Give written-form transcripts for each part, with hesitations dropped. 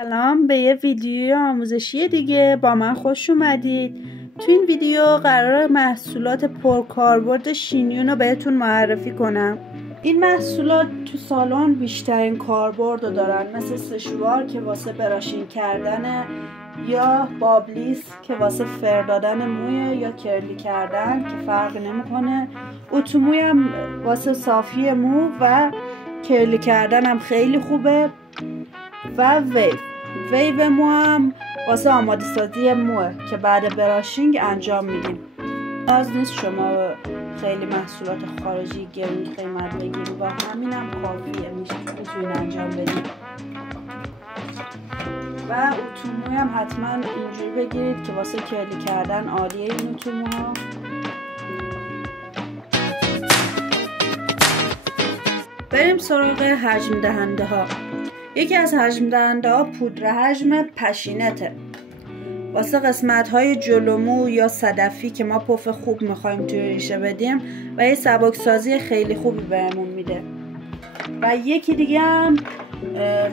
سلام به یه ویدیو آموزشی دیگه با من خوش اومدید. تو این ویدیو قرار محصولات پرکاربرد شینیون رو بهتون معرفی کنم. این محصولات تو سالن بیشترین کاربرد رو دارن، مثل سشوار که واسه براشین کردنه، یا بابلیس که واسه فر دادن موی یا کرلی کردن که فرق نمیکنه. اتوموی هم واسه صافی مو و کرلی کردن هم خیلی خوبه. و ویو مو هم واسه آماده سازی موه که بعد براشینگ انجام میدیم. از نیست شما خیلی محصولات خارجی گرون قیمت بگیرید و همینم کافیه، میتونید انجام بدید. و اتوموی هم حتما اینجوری بگیرید که واسه کرلی کردن عالیه این اتوموها. بریم سراغ حجم دهنده ها. یکی از حجم دهنده ها پودر حجم پشینته، واسه قسمت های جلومو یا صدفی که ما پف خوب میخوایم توی ریشه بدیم و یه سبکسازی خیلی خوبی بهمون میده. و یکی دیگه هم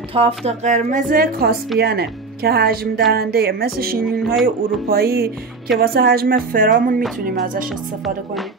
تافت قرمز کاسپیانه که حجم دهنده مثل شینیون های اروپایی که واسه حجم فرامون میتونیم ازش استفاده کنیم.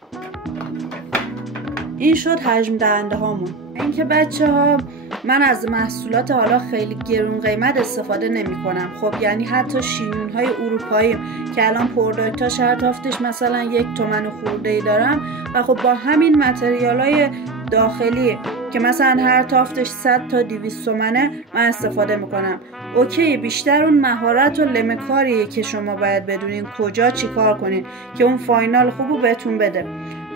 این شد حجم دهنده هامون. اینکه بچه ها من از محصولات حالا خیلی گرون قیمت استفاده نمی کنم. خب یعنی حتی شینیون های اروپایی که الان پروداکتاش هر تافتش مثلا 1 تومن خورده‌ای دارم و خب با همین متریال های داخلی که مثلا هر تافتش 100 تا 200 تومنه من استفاده میکنم. اوکی، بیشتر اون مهارت و لمه کاریه که شما باید بدونین کجا چی کار کنین که اون فاینال خوبو بهتون بده.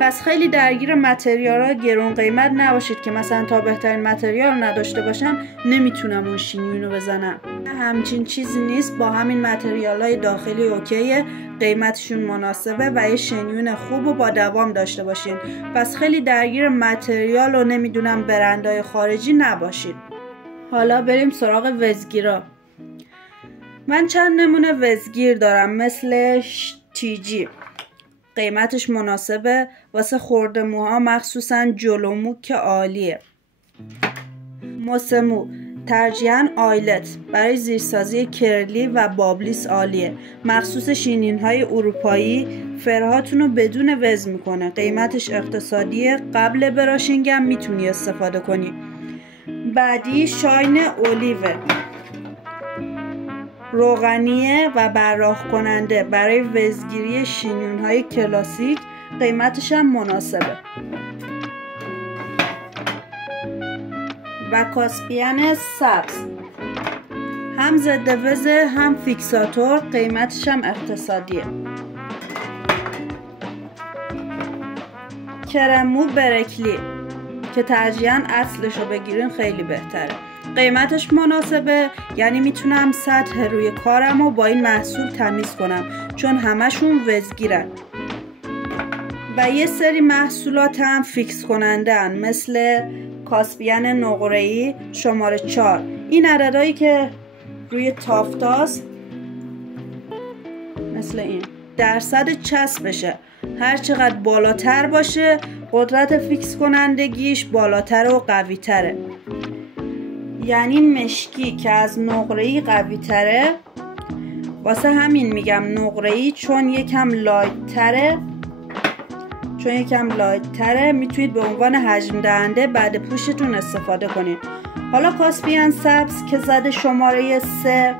پس خیلی درگیر متریال‌ها گرون قیمت نباشید که مثلا تا بهترین متریال رو نداشته باشم نمیتونم اون شینیون رو بزنم. همچین چیزی نیست، با همین متریال‌های داخلی اوکیه، قیمتشون مناسبه و یه شینیون خوب و با دوام داشته باشین. پس خیلی درگیر متریال و نمیدونم برندهای خارجی نباشید. حالا بریم سراغ وزگیرا. من چند نمونه وزگیر دارم مثل TG، قیمتش مناسبه واسه خورده موها مخصوصا جلومو که عالیه. موسمو ترجیحاً آیلت برای زیرسازی کرلی و بابلیس عالیه، مخصوص شینین های اروپایی. فرهاتون رو بدون وز میکنه، قیمتش اقتصادیه، قبل براشینگ هم میتونی استفاده کنی. بعدی شاین اولیوه، روغنیه و براق کننده برای وزگیری شینیون های کلاسیک، قیمتش هم مناسبه. و کاسپیان سبز هم ضد وز هم فیکساتور، قیمتش هم اقتصادیه. کرمو برکلی که ترجیحاً اصلش رو بگیرین خیلی بهتره، قیمتش مناسبه، یعنی میتونم سطح روی کارم رو با این محصول تمیز کنم چون همشون وزگیرن. و یه سری محصولات هم فیکس کننده هن مثل کاسپیان نقره‌ای شماره 4. این عددهایی که روی تافتاست مثل این درصد چسبشه، هر چقدر بالاتر باشه قدرت فیکس کنندگیش بالاتر و قوی تره. یعنی مشکی که از نقره‌ای قوی تره، واسه همین میگم نقره‌ای چون یکم لایت تره میتونید به عنوان حجم دهنده بعد پوشتون استفاده کنید. حالا کاسپیان سبز که زده شماره 3،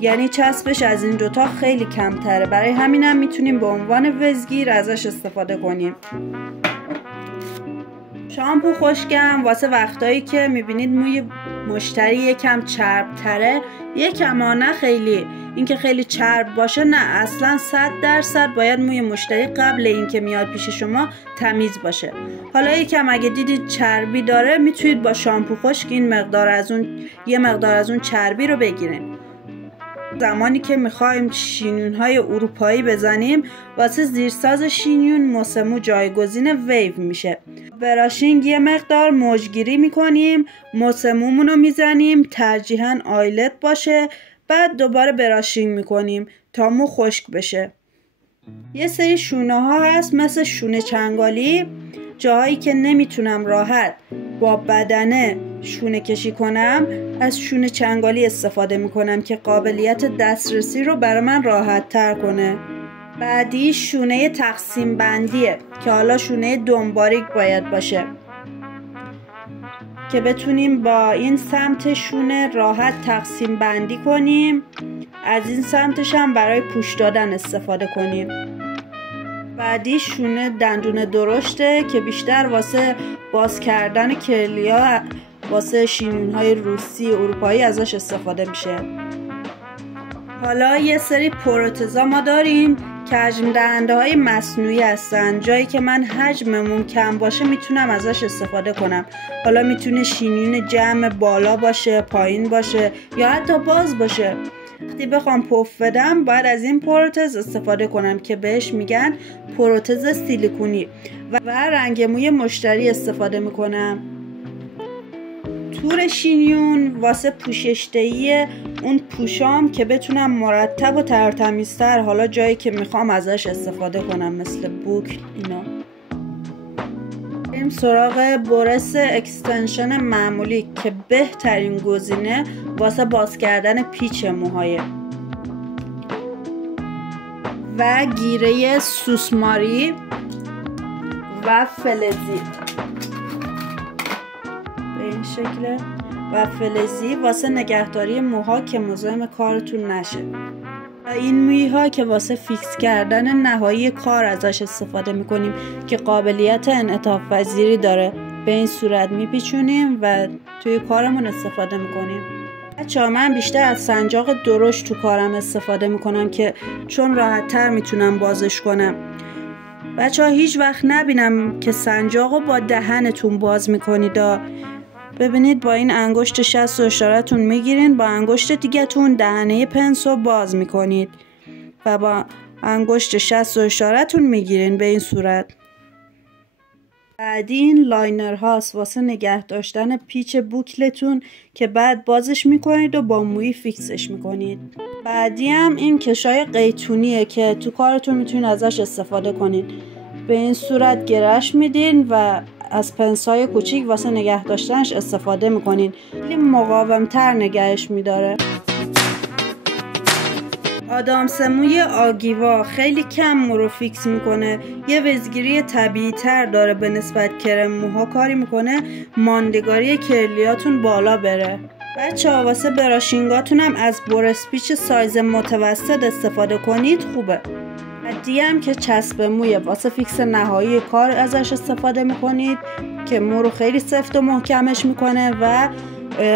یعنی چسبش از این دوتا خیلی کم تره، برای همینم میتونیم به عنوان وزگیر ازش استفاده کنیم. شامپو خشکم واسه وقتایی که میبینید موی مشتری یکم چرب تره، یکم نه خیلی، اینکه خیلی چرب باشه نه، اصلا 100% باید موی مشتری قبل اینکه میاد پیش شما تمیز باشه. حالا یکم اگه دیدید چربی داره میتونید با شامپو خشک یه مقدار از اون چربی رو بگیرین. زمانی که میخوایم شینیون های اروپایی بزنیم واسه زیرساز شینیون موسمو جایگزین ویو میشه. براشینگ یه مقدار موجگیری میکنیم، موسمومون رو میزنیم، ترجیحاً آیلت باشه، بعد دوباره براشینگ میکنیم تا مو خشک بشه. یه سری شونه ها هست مثل شونه چنگالی، جاهایی که نمیتونم راحت با بدنه شونه کشی کنم از شونه چنگالی استفاده میکنم که قابلیت دسترسی رو برای من راحت تر کنه. بعدی شونه تقسیم بندیه که حالا شونه دنباریک باید باشه که بتونیم با این سمت شونه راحت تقسیم بندی کنیم، از این سمتش هم برای پوش دادن استفاده کنیم. بعدی شونه دندون درشته که بیشتر واسه باز کردن کرلیا واسه شینون‌های روسی اروپایی ازش استفاده میشه. حالا یه سری پروتزا ما داریم که حجم دهنده های مصنوعی هستن. جایی که من حجممون کم باشه میتونم ازش استفاده کنم. حالا میتونه شینون جمع بالا باشه، پایین باشه یا حتی باز باشه. وقتی بخوام پف بدم باید از این پروتز استفاده کنم که بهش میگن پروتز سیلیکونی و رنگ موی مشتری استفاده میکنم. تور شینیون واسه پوششدهی اون پوشام که بتونم مرتب و ترتمیزتر حالا جایی که میخوام ازش استفاده کنم مثل بوکل اینا. بریم سراغ برس اکستنشن معمولی که بهترین گزینه واسه باز کردن پیچ موهای و گیره سوسماری و فلزی به این شکله و فلزی واسه نگهداری موها که مزاحم کارتون نشه و این مویها که واسه فیکس کردن نهایی کار ازش استفاده میکنیم که قابلیت انعطاف پذیری داره. به این صورت میپیچونیم و توی کارمون استفاده میکنیم. بچه‌ها من بیشتر از سنجاق درشت تو کارم استفاده میکنم که چون راحت تر میتونم بازش کنم. بچه‌ها هیچ وقت نبینم که سنجاقو با دهنتون باز میکنید. ببینید با این انگشت شست و اشارتون میگیرین، با انگشت دیگه‌تون دهنه پنسو باز میکنید و با انگشت شست و اشارتون میگیرین به این صورت. بعدی این لاینر هاست واسه نگه داشتن پیچ بوکلتون که بعد بازش میکنید و با موی فیکسش میکنید. بعدی هم این کشای قیتونیه که تو کارتون میتونید ازش استفاده کنید. به این صورت گرش میدین و از پنسای کوچیک واسه نگه داشتنش استفاده میکنین. خیلی مقاومتر نگهش میداره. آدامس موی آگیوا خیلی کم مو رو فیکس میکنه. یه وزگیری طبیعی تر داره به نسبت کرم موها کاری میکنه ماندگاری کرلیاتون بالا بره. بچه‌ها واسه براشینگاتون هم از برس پیچ سایز متوسط استفاده کنید خوبه. بعدی هم که چسب موی واسه فیکس نهایی کار ازش استفاده میکنید که مو رو خیلی سفت و محکمش میکنه و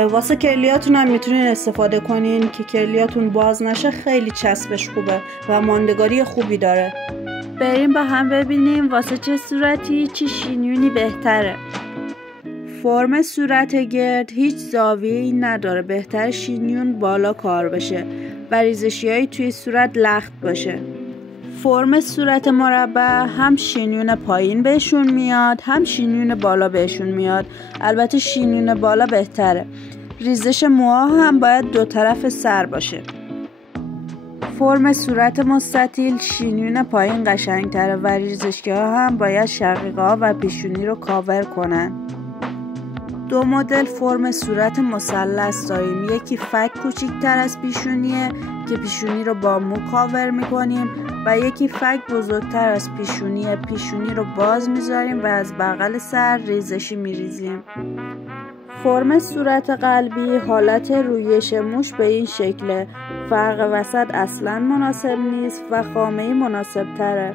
واسه کرلیاتون هم میتونین استفاده کنین که کرلیاتون باز نشه. خیلی چسبش خوبه و ماندگاری خوبی داره. بریم با هم ببینیم واسه چه صورتی چه شینیونی بهتره. فرم صورت گرد هیچ زاویه‌ای نداره. بهتر شینیون بالا کار بشه و ریزشیایی توی صورت لخت باشه. فرم صورت مربع هم شینیون پایین بهشون میاد هم شینیون بالا بهشون میاد. البته شینیون بالا بهتره. ریزش موها هم باید دو طرف سر باشه. فرم صورت مستطیل شینیون پایین قشنگتره و ریزشگی ها هم باید شقیقه ها و پیشونی رو کاور کنن. دو مدل فرم صورت مثلث داریم. یکی فک کوچیک‌تر از پیشونیه که پیشونی رو با مو کاور میکنیم و یکی فک بزرگتر از پیشونیه. پیشونی رو باز میذاریم و از بغل سر ریزشی میریزیم. فرم صورت قلبی حالت رویش موش به این شکله. فرق وسط اصلا مناسب نیست و خامه‌ای مناسب تره.